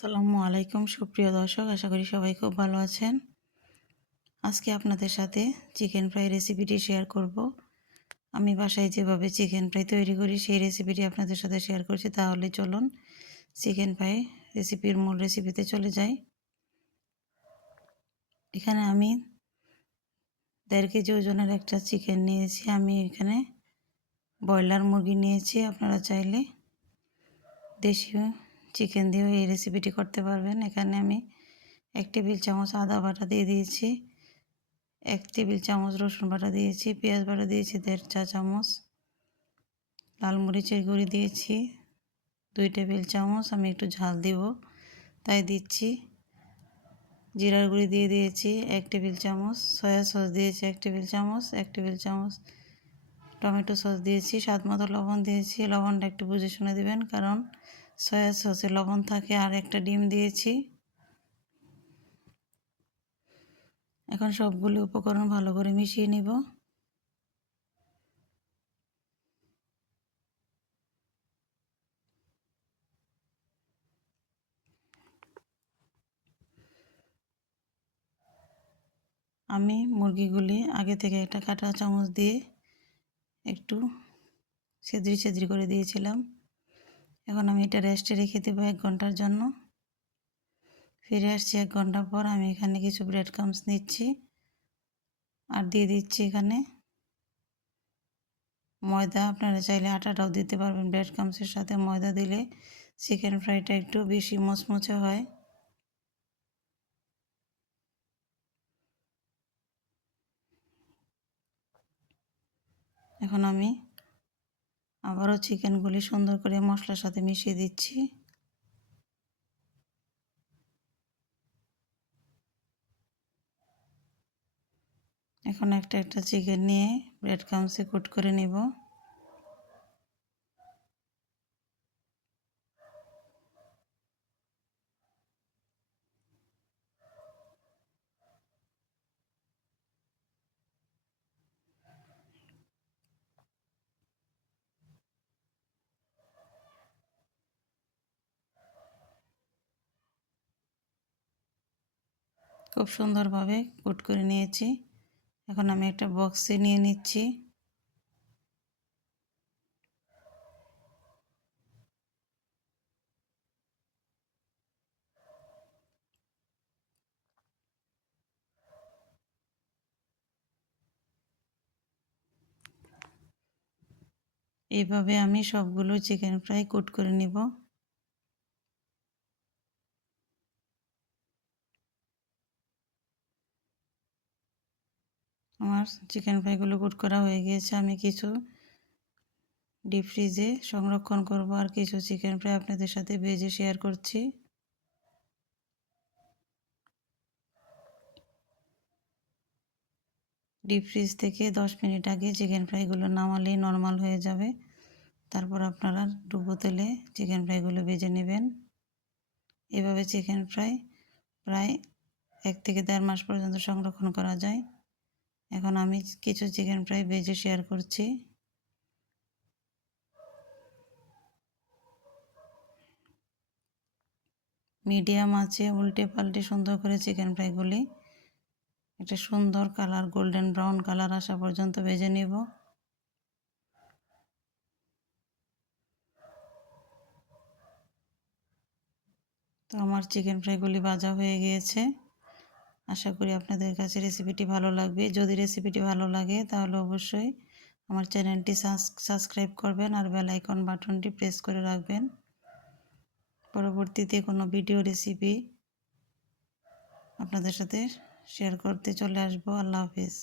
আসসালামু আলাইকুম, সুপ্রিয় দর্শক, আশা করি সবাই খুব ভালো আছেন। আজকে আপনাদের সাথে চিকেন ফ্রাই রেসিপিটি শেয়ার করব। আমি বাসায় যেভাবে চিকেন ফ্রাই তৈরি করি, সেই রেসিপিটি আপনাদের সাথে শেয়ার করছি। তাহলে চলুন চিকেন ফ্রাই রেসিপির মূল রেসিপিতে চলে যাই। এখানে আমি দেড় কেজি ওজনের একটা চিকেন নিয়েছি। আমি এখানে ব্রয়লার মুরগি নিয়েছি। আপনারা চাইলে দেশি চিকেন দিয়েও এই রেসিপিটি করতে পারবেন। এখানে আমি এক টেবিল চামচ আদা বাটা দিয়ে দিয়েছি, এক টেবিল চামচ রসুন বাটা দিয়েছি, পেঁয়াজ বাটা দিয়েছি, দেড় চা চামচ, লাল মরিচের গুঁড়ি দিয়েছি, দুই টেবিল চামচ, আমি একটু ঝাল দিব, তাই দিচ্ছি। জিরার গুঁড়ি দিয়ে দিয়েছি, এক টেবিল চামচ, সয়া সস দিয়েছি, এক টেবিল চামচ, এক টেবিল চামচ টমেটো সস দিয়েছি, স্বাদ মতো লবণ দিয়েছি। লবণটা একটু বুঝে শুনে দেবেন, কারণ সয়া সসে লবণ থাকে আর একটা ডিম দিয়েছি। এখন সবগুলো উপকরণ ভালো করে মিশিয়ে নিব। আমি মুরগিগুলি আগে থেকে একটা কাটা চামচ দিয়ে একটু ছেদ্রি ছেদ্রি করে দিয়েছিলাম। এখন আমি এটা রেস্টে রেখে দেবো এক ঘণ্টার জন্য। ফিরে আসছি এক ঘণ্টা পর, আমি এখানে কিছু ব্রেড ক্রামস নিচ্ছি আর দিয়ে দিচ্ছি এখানে ময়দা। আপনারা চাইলে আটাটাও দিতে পারবেন ব্রেড ক্রামসের সাথে। ময়দা দিলে চিকেন ফ্রাইটা একটু বেশি মচমচে হয়। এখন আমি আবারও চিকেনগুলি সুন্দর করে মশলার সাথে মিশিয়ে দিচ্ছি। এখন একটা একটা চিকেন নিয়ে ব্রেড ক্রামসে কুট করে নেব। খুব সুন্দরভাবে কুট করে নিয়েছি। এখন আমি একটা বক্সে নিয়ে নিচ্ছি। এইভাবে আমি সবগুলো চিকেন ফ্রাই কুট করে নিব। আমার চিকেন ফ্রাইগুলো কুট করা হয়ে গিয়েছে। আমি কিছু ডিপ ফ্রিজে সংরক্ষণ করব আর কিছু চিকেন ফ্রাই আপনাদের সাথে ভেজে শেয়ার করছি। ডিপ ফ্রিজ থেকে দশ মিনিট আগে চিকেন ফ্রাইগুলো নামালেই নর্মাল হয়ে যাবে। তারপর আপনারা ডুবো তেলে চিকেন ফ্রাইগুলো ভেজে নেবেন। এভাবে চিকেন ফ্রাই প্রায় এক থেকে দেড় মাস পর্যন্ত সংরক্ষণ করা যায়। এখন আমি কিছু চিকেন ফ্রাই ভেজে শেয়ার করছি। মিডিয়াম আছে, উল্টে পাল্টে সুন্দর করে চিকেন ফ্রাইগুলি একটা সুন্দর কালার গোল্ডেন ব্রাউন কালার আসা পর্যন্ত ভেজে নেব। তো আমার চিকেন ফ্রাইগুলি ভাজা হয়ে গিয়েছে। আশা করি আপনাদের কাছে রেসিপিটি ভালো লাগবে। যদি রেসিপিটি ভালো লাগে, তাহলে অবশ্যই আমার চ্যানেলটি সাবস্ক্রাইব করবেন আর বেল আইকন বাটনটি প্রেস করে রাখবেন। পরবর্তীতে কোনো ভিডিও রেসিপি আপনাদের সাথে শেয়ার করতে চলে আসব। আল্লাহ হাফিজ।